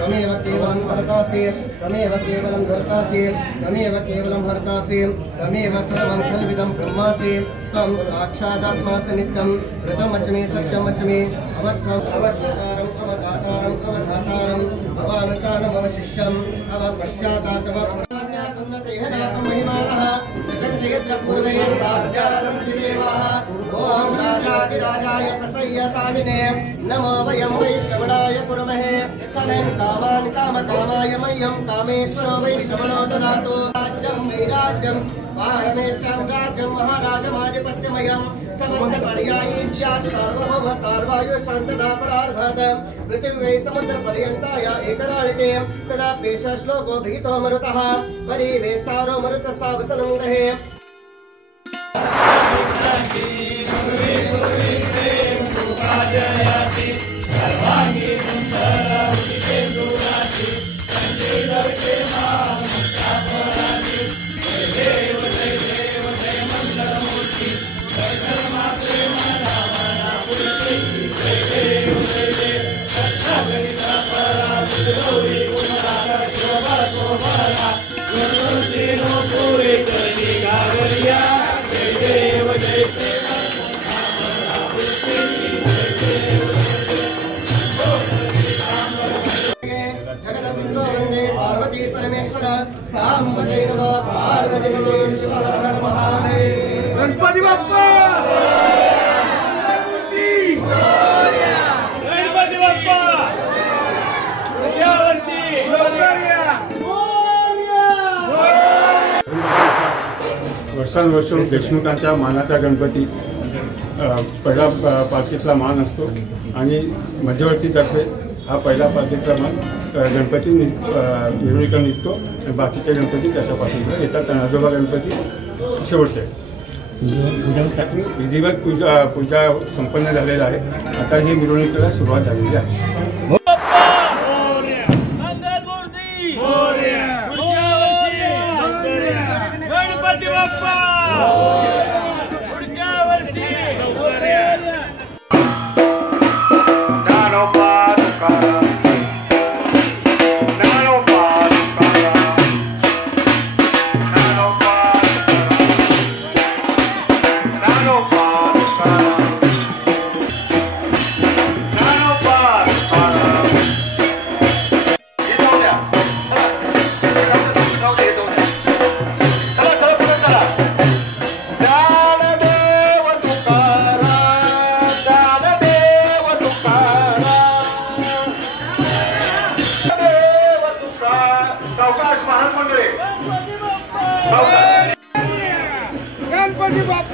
त्वमेव केवलं हरतासि त्वमेव केवलं धर्तासि त्वमेव केवलं हरतासि त्वमेव सर्वं खल्विदं ब्रह्मासि त्वं साक्षादात्मासि नित्यं ऋतमचमे सत्यमचमे अवत्वम् अवश्वतारम् अवधातारम् अवधातारम् अवानचानमवशिष्यम् अवपश्चातातव सुन्नतेः नाकं महिमानः सजन्ते यत्र पूर्वे साध्या सन्ति देवाः ॐ राजाधिराजाय प्रसय्य साविने नमो वयं वै श्रवणाय कुर्महे समेन कामान् कामकामाय मह्यं कामेश्वरो वै श्रवणो ददातु राज्यं वै राज्यं पारमेष्ठं राज्यं महाराजमाधिपत्यमयं समन्तपर्यायी स्यात् सार्वभौम सार्वायु शान्तदा परार्धात् पृथिवी समुद्रपर्यन्ताय एकराळिते तदा पेशश्लोको भीतो मरुतः परिवेष्टारो मरुतसावसनं गहे जगदपित्रो वंदे पार्वती परमेश्वर सांबते नमः पार्वतीपते शिव हर हर महादेव गणपति बाप्पा गणपति बाप्पा सत्यावर्षी वर्षानुवर्ष देशमुखांच्या मानाचा गणपती पहिला पालखीतला मान असतो आणि मध्यवर्तीतर्फे हा पहिला पालखीचा मान गणपती मिरवणुकीकडे निघतो आणि बाकीचे गणपती त्याच्या पाठीवर येतात आणि आजोबा गणपती शेवटचे विधिवत पूजा संपन्न झालेला आहे. आता ही मिरवणुकीला सुरुवात झालेली आहे. गणपती बाप्पा